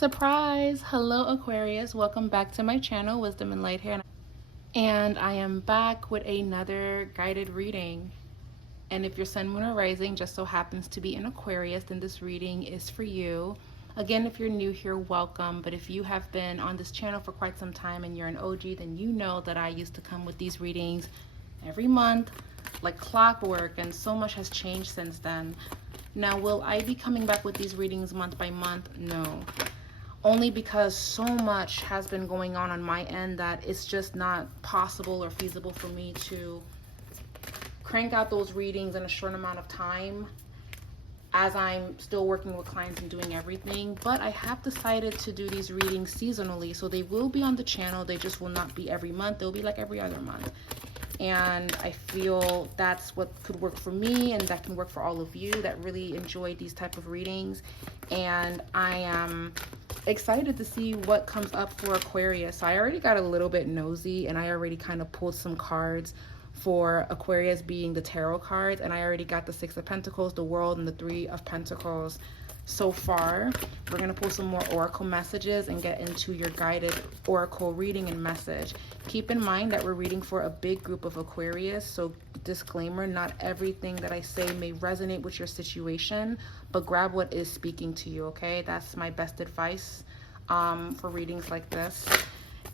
Surprise! Hello Aquarius, welcome back to my channel, Wisdom and Light here. And I am back with another guided reading. And if your sun, moon, or rising just so happens to be in Aquarius, then this reading is for you. Again, if you're new here, welcome. But if you have been on this channel for quite some time and you're an OG, then you know that I used to come with these readings every month like clockwork, and so much has changed since then. Now, will I be coming back with these readings month by month? No. Only because so much has been going on my end that it's just not possible or feasible for me to crank out those readings in a short amount of time, as I'm still working with clients and doing everything. But I have decided to do these readings seasonally, so they will be on the channel. They just will not be every month. They'll be like every other month. And I feel that's what could work for me, and that can work for all of you that really enjoy these type of readings. And I am excited to see what comes up for Aquarius. So I already got a little bit nosy, and I already kind of pulled some cards for Aquarius, being the tarot cards, and I already got the Six of Pentacles, the World, and the Three of Pentacles. So far, we're going to pull some more oracle messages and get into your guided oracle reading and message. Keep in mind that we're reading for a big group of Aquarius, so disclaimer, not everything that I say may resonate with your situation, but grab what is speaking to you, okay? That's my best advice for readings like this.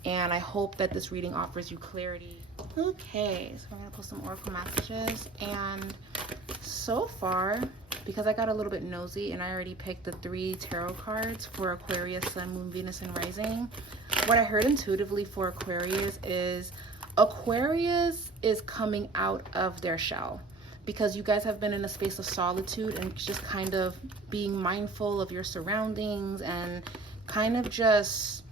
And I hope that this reading offers you clarity. Okay, so we're going to pull some oracle messages. And so far, because I got a little bit nosy and I already picked the 3 tarot cards for Aquarius, Sun, Moon, Venus, and Rising, what I heard intuitively for Aquarius is coming out of their shell, because you guys have been in a space of solitude and just kind of being mindful of your surroundings and kind of just,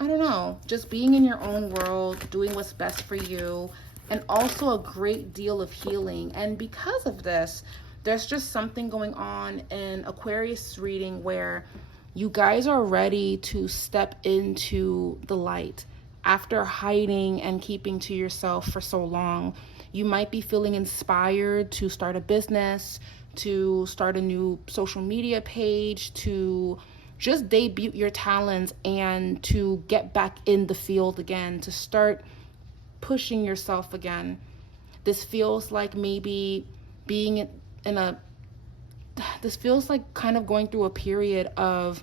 I don't know, just being in your own world, doing what's best for you, and also a great deal of healing. And because of this, there's just something going on in Aquarius reading where you guys are ready to step into the light after hiding and keeping to yourself for so long. You might be feeling inspired to start a business, to start a new social media page, to just debut your talents and to get back in the field again, to start pushing yourself again. This feels like maybe being this feels like kind of going through a period of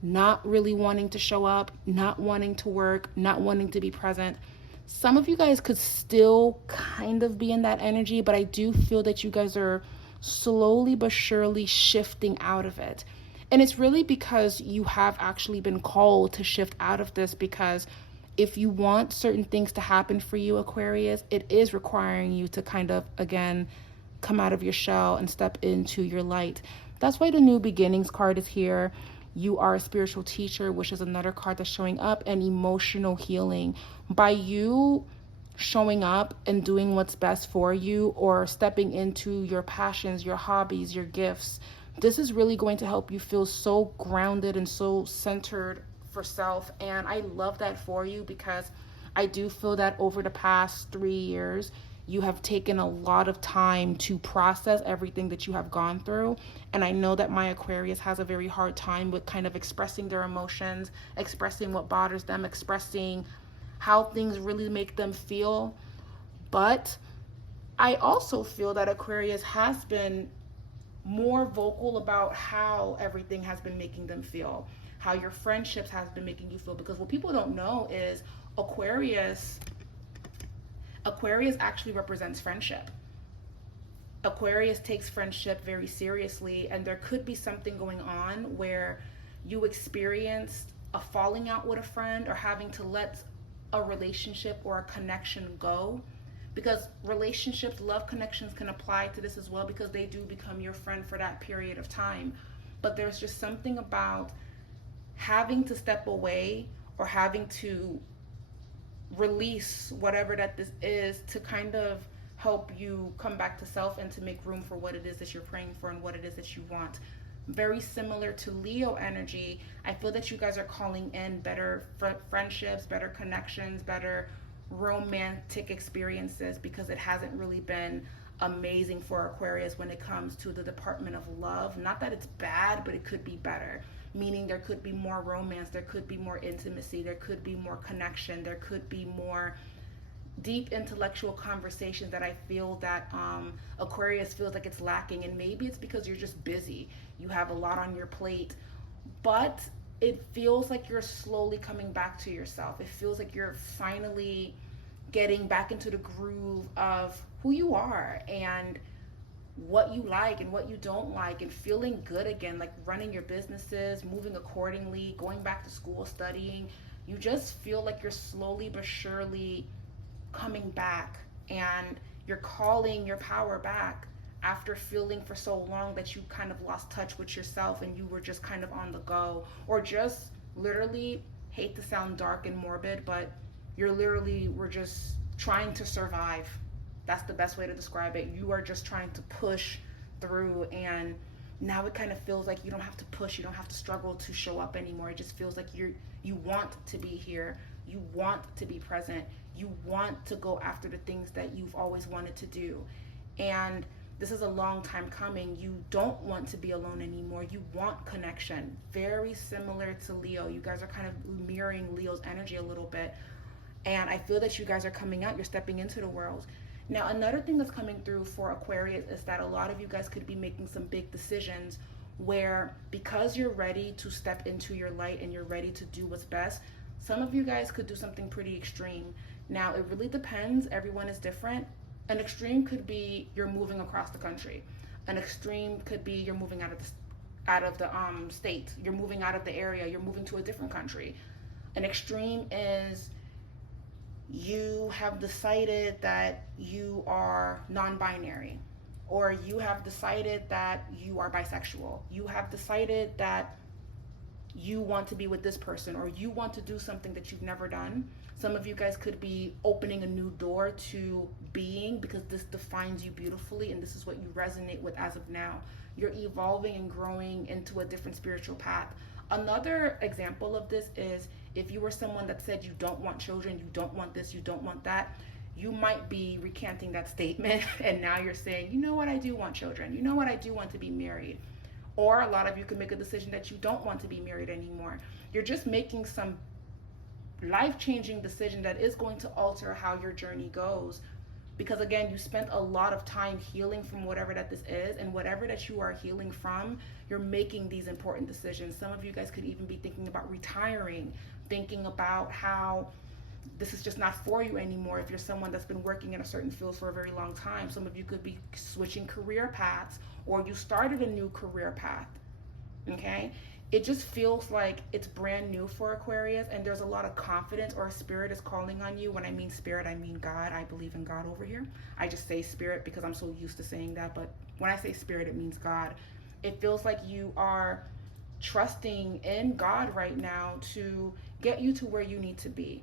not really wanting to show up, not wanting to work, not wanting to be present. Some of you guys could still kind of be in that energy, but I do feel that you guys are slowly but surely shifting out of it. And it's really because you have actually been called to shift out of this, because if you want certain things to happen for you, Aquarius, it is requiring you to kind of, again, come out of your shell and step into your light. That's why the New Beginnings card is here. You are a spiritual teacher, which is another card that's showing up, and emotional healing. By you showing up and doing what's best for you, or stepping into your passions, your hobbies, your gifts, this is really going to help you feel so grounded and so centered for self. And I love that for you, because I do feel that over the past 3 years, you have taken a lot of time to process everything that you have gone through. And I know that my Aquarius has a very hard time with kind of expressing their emotions, expressing what bothers them, expressing how things really make them feel. But I also feel that Aquarius has been more vocal about how everything has been making them feel, how your friendships has been making you feel. Because what people don't know is Aquarius actually represents friendship. Aquarius takes friendship very seriously, and there could be something going on where you experienced a falling out with a friend, or having to let a relationship or a connection go. Because relationships, love connections can apply to this as well, because they do become your friend for that period of time. But there's just something about having to step away, or having to release whatever that this is, to kind of help you come back to self and to make room for what it is that you're praying for and what it is that you want. Very similar to Leo energy, I feel that you guys are calling in better friendships, better connections, better romantic experiences, because it hasn't really been amazing for Aquarius when it comes to the department of love. Not that it's bad, but it could be better. meaning there could be more romance, there could be more intimacy, there could be more connection, there could be more deep intellectual conversations that I feel that Aquarius feels like it's lacking. And maybe it's because you're just busy, you have a lot on your plate, but it feels like you're slowly coming back to yourself. It feels like you're finally getting back into the groove of who you are and what you like and what you don't like, and feeling good again, like running your businesses, moving accordingly, going back to school, studying. You just feel like you're slowly but surely coming back, and you're calling your power back after feeling for so long that you kind of lost touch with yourself and you were just kind of on the go, or just literally, hate to sound dark and morbid, but you're literally were just trying to survive. That's the best way to describe it. You are just trying to push through, and now it kind of feels like you don't have to push, you don't have to struggle to show up anymore. It just feels like you want to be here, you want to be present, you want to go after the things that you've always wanted to do. And this is a long time coming. You don't want to be alone anymore. You want connection. Very similar to Leo. You guys are kind of mirroring Leo's energy a little bit. And I feel that you guys are coming out, you're stepping into the world. Now, another thing that's coming through for Aquarius is that a lot of you guys could be making some big decisions where, because you're ready to step into your light and you're ready to do what's best, some of you guys could do something pretty extreme. Now, it really depends. Everyone is different. An extreme could be you're moving across the country. An extreme could be you're moving out of the state. You're moving out of the area. You're moving to a different country. An extreme is you have decided that you are non-binary, or you have decided that you are bisexual. You have decided that you want to be with this person, or you want to do something that you've never done. Some of you guys could be opening a new door to being, because this defines you beautifully and this is what you resonate with as of now. You're evolving and growing into a different spiritual path. Another example of this is if you were someone that said you don't want children, you don't want this, you don't want that, you might be recanting that statement and now you're saying, you know what, I do want children. You know what, I do want to be married. Or a lot of you could make a decision that you don't want to be married anymore. You're just making some life-changing decision that is going to alter how your journey goes. Because again, you spent a lot of time healing from whatever that this is, and whatever that you are healing from, you're making these important decisions. Some of you guys could even be thinking about retiring, thinking about how this is just not for you anymore. If you're someone that's been working in a certain field for a very long time, some of you could be switching career paths, or you started a new career path, okay? It just feels like it's brand new for Aquarius, and there's a lot of confidence, or spirit is calling on you. When I mean spirit, I mean God. I believe in God over here. I just say spirit because I'm so used to saying that, but when I say spirit, it means God. It feels like you are trusting in God right now to get you to where you need to be.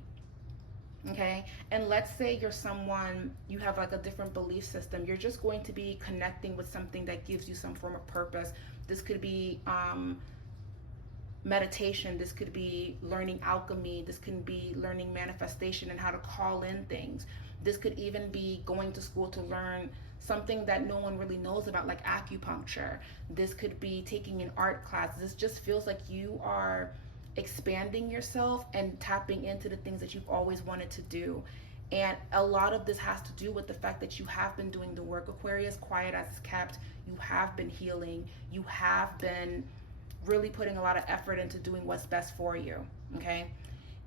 Okay, and let's say you're someone, you have like a different belief system. You're just going to be connecting with something that gives you some form of purpose. This could be meditation. This could be learning alchemy. This can be learning manifestation and how to call in things. This could even be going to school to learn something that no one really knows about, like acupuncture. This could be taking an art class. This just feels like you are expanding yourself and tapping into the things that you've always wanted to do. And a lot of this has to do with the fact that you have been doing the work, Aquarius, quiet as it's kept. You have been healing. You have been really putting a lot of effort into doing what's best for you, okay?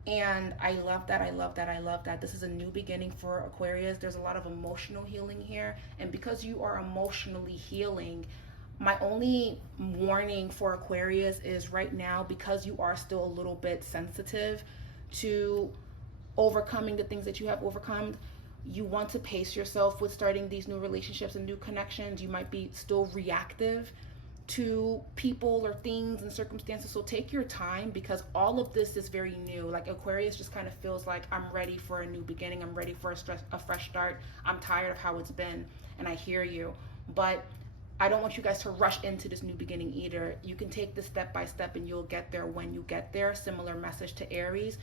And I love that, I love that, I love that. This is a new beginning for Aquarius. There's a lot of emotional healing here. And because you are emotionally healing, my only warning for Aquarius is right now, because you are still a little bit sensitive to overcoming the things that you have overcome, you want to pace yourself with starting these new relationships and new connections. You might be still reactive to people or things and circumstances. So take your time, because all of this is very new. Like Aquarius just kind of feels like, I'm ready for a new beginning. I'm ready for a fresh start. I'm tired of how it's been, and I hear you. But I don't want you guys to rush into this new beginning either. You can take this step by step and you'll get there when you get there. Similar message to Aries.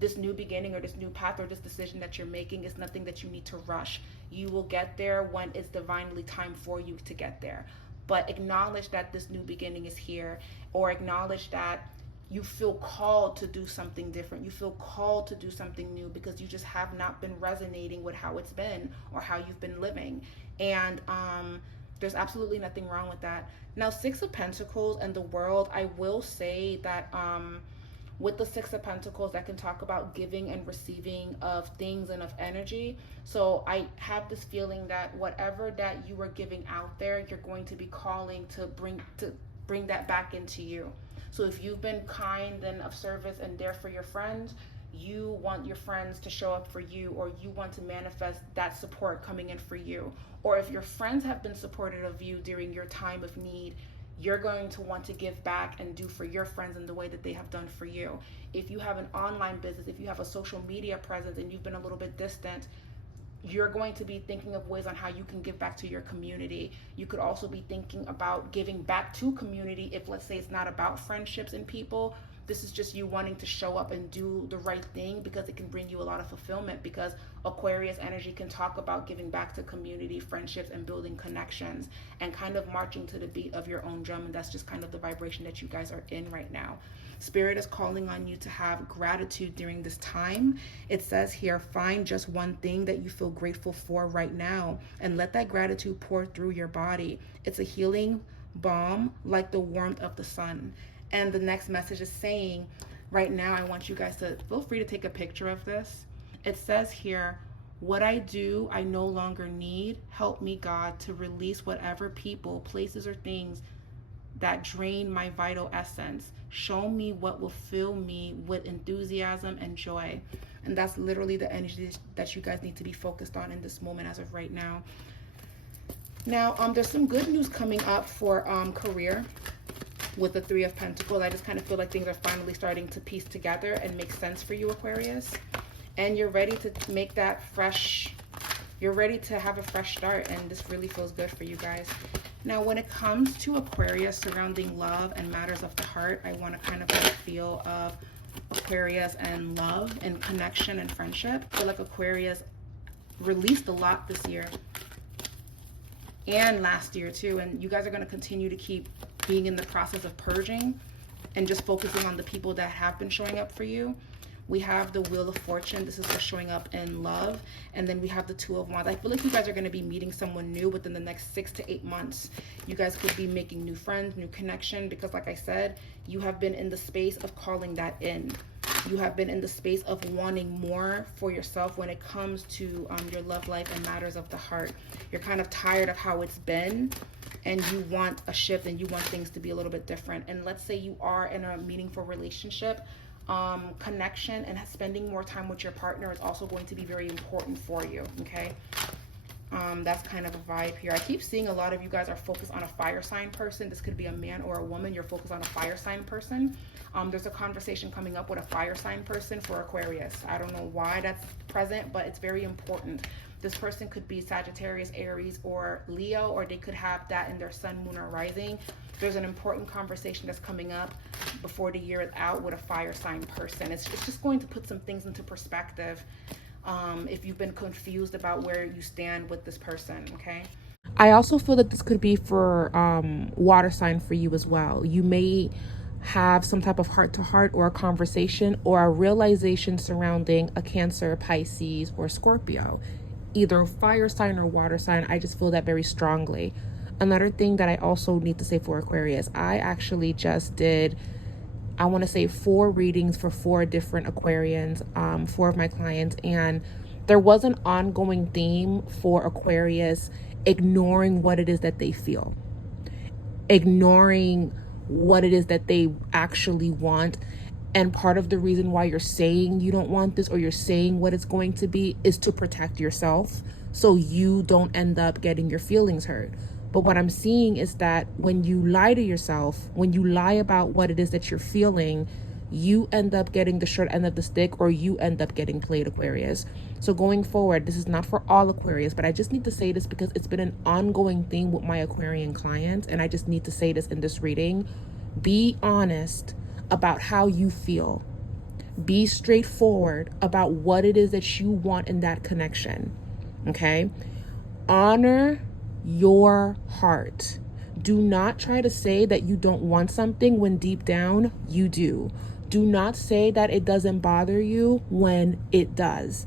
This new beginning or this new path or this decision that you're making is nothing that you need to rush. You will get there when it's divinely time for you to get there. but acknowledge that this new beginning is here, or acknowledge that you feel called to do something different. You feel called to do something new because you just have not been resonating with how it's been or how you've been living. And there's absolutely nothing wrong with that. Now, Six of Pentacles and the World, I will say that with the Six of Pentacles, that can talk about giving and receiving of things and of energy. So I have this feeling that whatever that you are giving out there, you're going to be calling to bring that back into you. So if you've been kind and of service and there for your friends, you want your friends to show up for you, or you want to manifest that support coming in for you. Or if your friends have been supportive of you during your time of need, you're going to want to give back and do for your friends in the way that they have done for you. If you have an online business, if you have a social media presence and you've been a little bit distant, you're going to be thinking of ways on how you can give back to your community. You could also be thinking about giving back to community if, let's say, it's not about friendships and people. This is just you wanting to show up and do the right thing because it can bring you a lot of fulfillment, because Aquarius energy can talk about giving back to community, friendships, and building connections and kind of marching to the beat of your own drum. And that's just kind of the vibration that you guys are in right now. Spirit is calling on you to have gratitude during this time. It says here, find just one thing that you feel grateful for right now and let that gratitude pour through your body. It's a healing balm like the warmth of the sun. And the next message is saying, right now, I want you guys to feel free to take a picture of this. It says here, what I do, I no longer need. Help me, God, to release whatever people, places, or things that drain my vital essence. Show me what will fill me with enthusiasm and joy. And that's literally the energy that you guys need to be focused on in this moment as of right now. Now, there's some good news coming up for career with the Three of Pentacles. I just kind of feel like things are finally starting to piece together and make sense for you, Aquarius. And you're ready to make that fresh, you're ready to have a fresh start, and this really feels good for you guys. Now, when it comes to Aquarius surrounding love and matters of the heart, I want to kind of get a feel of Aquarius and love and connection and friendship. I feel like Aquarius released a lot this year and last year too, and you guys are going to continue to keep being in the process of purging and just focusing on the people that have been showing up for you. We have the Wheel of Fortune. This is for showing up in love. And then we have the Two of Wands. I feel like you guys are going to be meeting someone new within the next 6 to 8 months. You guys could be making new friends, new connection, because like I said, you have been in the space of calling that in. You have been in the space of wanting more for yourself when it comes to your love life and matters of the heart. You're kind of tired of how it's been, and you want a shift, and you want things to be a little bit different. And let's say you are in a meaningful relationship, connection and spending more time with your partner is also going to be very important for you, okay? That's kind of a vibe here. I keep seeing a lot of you guys are focused on a fire sign person. This could be a man or a woman. You're focused on a fire sign person. There's a conversation coming up with a fire sign person for Aquarius. I don't know why that's present, but it's very important. This person could be Sagittarius, Aries, or Leo, or they could have that in their sun, moon, or rising. There's an important conversation that's coming up before the year is out with a fire sign person. It's just going to put some things into perspective if you've been confused about where you stand with this person, okay? I also feel that this could be for water sign for you as well. You may have some type of heart-to-heart or a conversation or a realization surrounding a Cancer, Pisces, or Scorpio. Either fire sign or water sign. I just feel that very strongly. Another thing that I also need to say for Aquarius, I actually just did, I want to say 4 readings for 4 different Aquarians, 4 of my clients, and there was an ongoing theme for Aquarius ignoring what it is that they feel, ignoring what it is that they actually want. And part of the reason why you're saying you don't want this, or you're saying what it's going to be, is to protect yourself so you don't end up getting your feelings hurt. But what I'm seeing is that when you lie to yourself, when you lie about what it is that you're feeling, you end up getting the short end of the stick, or you end up getting played, Aquarius. So going forward, this is not for all Aquarius, but I just need to say this because it's been an ongoing thing with my Aquarian clients, and I just need to say this in this reading. Be honest about how you feel. Be straightforward about what it is that you want in that connection, okay? Honor your heart. Do not try to say that you don't want something when deep down you do. Do not say that it doesn't bother you when it does.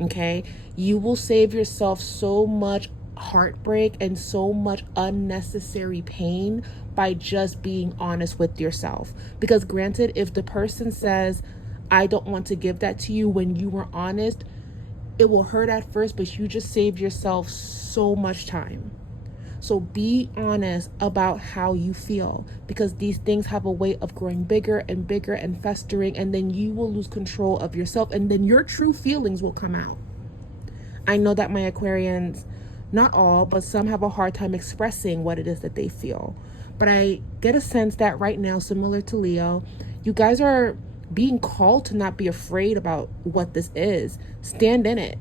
Okay? You will save yourself so much heartbreak and so much unnecessary pain by just being honest with yourself. Because granted, if the person says, I don't want to give that to you, when you were honest, it will hurt at first, but you just saved yourself so much time. So be honest about how you feel, because these things have a way of growing bigger and bigger and festering, and then you will lose control of yourself, and then your true feelings will come out. I know that my Aquarians, not all, but some have a hard time expressing what it is that they feel. But I get a sense that right now, similar to Leo, you guys are being called to not be afraid about what this is. Stand in it.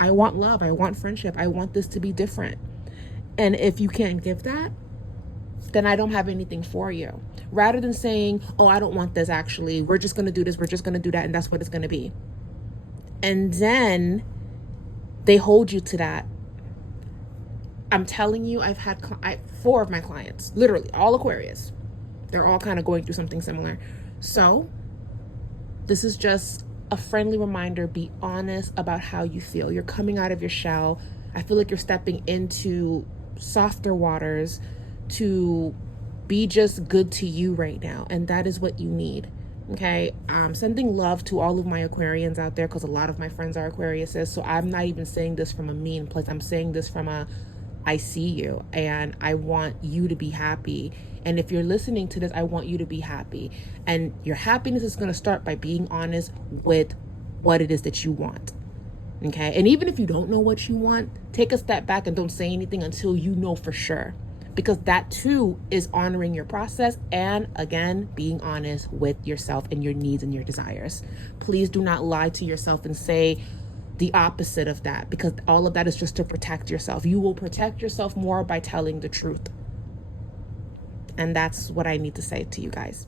I want love. I want friendship. I want this to be different. And if you can't give that, then I don't have anything for you. Rather than saying, oh, I don't want this actually. We're just going to do this. We're just going to do that. And that's what it's going to be. And then they hold you to that. I'm telling you, I've had 4 of my clients, literally all Aquarius. They're all kind of going through something similar. So this is just a friendly reminder. Be honest about how you feel. You're coming out of your shell. I feel like you're stepping into softer waters to be just good to you right now. And that is what you need. Okay. Sending love to all of my Aquarians out there, because a lot of my friends are Aquariuses. So I'm not even saying this from a mean place. I'm saying this from I see you and I want you to be happy. And if you're listening to this, I want you to be happy. And your happiness is going to start by being honest with what it is that you want. Okay. And even if you don't know what you want, take a step back and don't say anything until you know for sure, because that too is honoring your process. And again, being honest with yourself and your needs and your desires. Please do not lie to yourself and say the opposite of that, because all of that is just to protect yourself. You will protect yourself more by telling the truth. And that's what I need to say to you guys.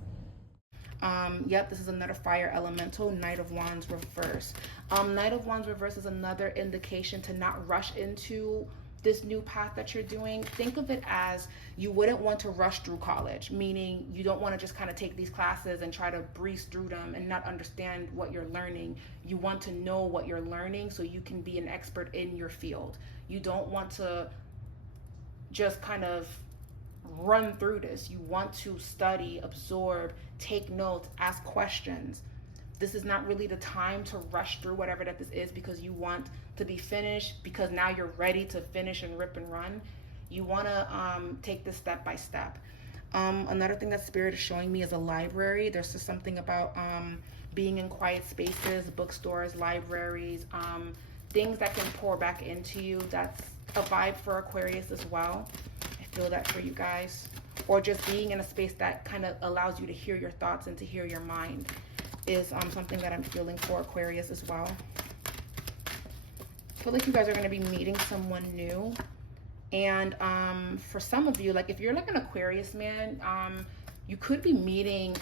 Yep, this is another fire elemental, Knight of Wands reverse. Knight of Wands reverse is another indication to not rush into this new path that you're doing. Think of it as you wouldn't want to rush through college, meaning you don't want to just kind of take these classes and try to breeze through them and not understand what you're learning. You want to know what you're learning so you can be an expert in your field. You don't want to just kind of run through this. You want to study, absorb, take notes, ask questions. This is not really the time to rush through whatever that this is because you want to be finished, because now you're ready to finish and rip and run. You want to take this step by step. Another thing that Spirit is showing me is a library. There's just something about being in quiet spaces, bookstores, libraries, things that can pour back into you. That's a vibe for Aquarius as well. I feel that for you guys. Or just being in a space that kind of allows you to hear your thoughts and to hear your mind is something that I'm feeling for Aquarius as well. I feel like you guys are going to be meeting someone new. And for some of you, like if you're like an Aquarius man, you could be meeting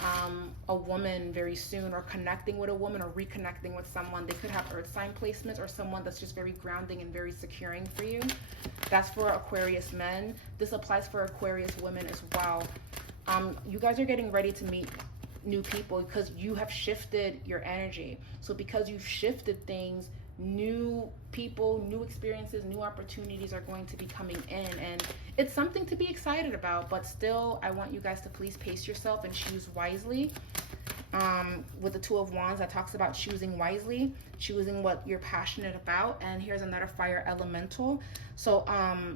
a woman very soon, or connecting with a woman, or reconnecting with someone. They could have earth sign placements, or someone that's just very grounding and very securing for you. That's for Aquarius men. This applies for Aquarius women as well. You guys are getting ready to meet new people because you have shifted your energy. So because you've shifted things, new people, new experiences, new opportunities are going to be coming in, and it's something to be excited about. But still, I want you guys to please pace yourself and choose wisely. With the Two of Wands, that talks about choosing wisely, choosing what you're passionate about. And here's another fire elemental. So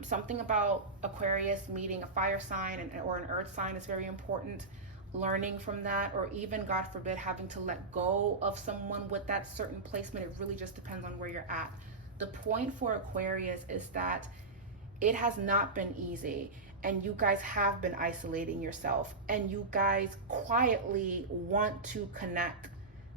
something about Aquarius meeting a fire sign or an earth sign is very important. Learning from that, or even, God forbid, having to let go of someone with that certain placement. It really just depends on where you're at. The point for Aquarius is that it has not been easy, and you guys have been isolating yourself, and you guys quietly want to connect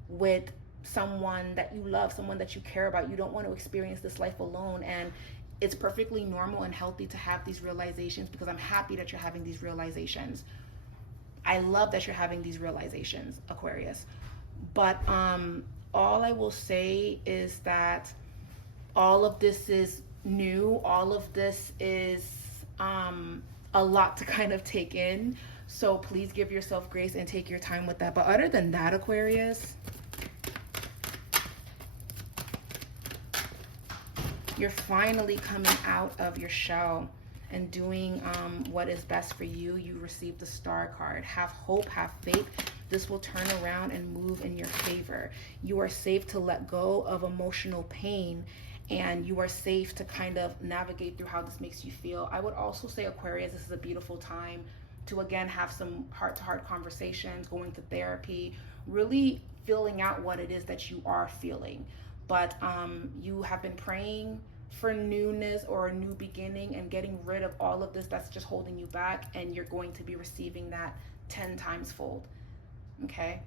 with someone that you love, someone that you care about. You don't want to experience this life alone, and it's perfectly normal and healthy to have these realizations, because I'm happy that you're having these realizations. I love that you're having these realizations, Aquarius. But all I will say is that all of this is new. All of this is a lot to kind of take in. So please give yourself grace and take your time with that. But other than that, Aquarius, you're finally coming out of your shell and doing what is best for you. You received the Star card. Have hope, have faith. This will turn around and move in your favor. You are safe to let go of emotional pain, and you are safe to kind of navigate through how this makes you feel. I would also say, Aquarius, this is a beautiful time to, again, have some heart-to-heart conversations, going to therapy, really filling out what it is that you are feeling. But you have been praying for newness or a new beginning and getting rid of all of this that's just holding you back, and you're going to be receiving that 10 times fold. Okay?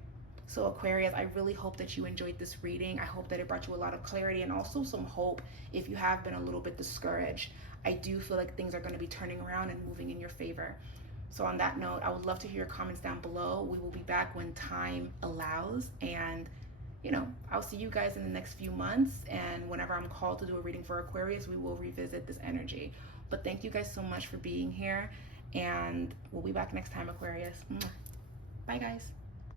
So Aquarius, I really hope that you enjoyed this reading. I hope that it brought you a lot of clarity and also some hope if you have been a little bit discouraged. I do feel like things are going to be turning around and moving in your favor. So on that note, I would love to hear your comments down below. We will be back when time allows, and you know, I'll see you guys in the next few months, and whenever I'm called to do a reading for Aquarius, we will revisit this energy. But thank you guys so much for being here, and we'll be back next time, Aquarius. Bye, guys.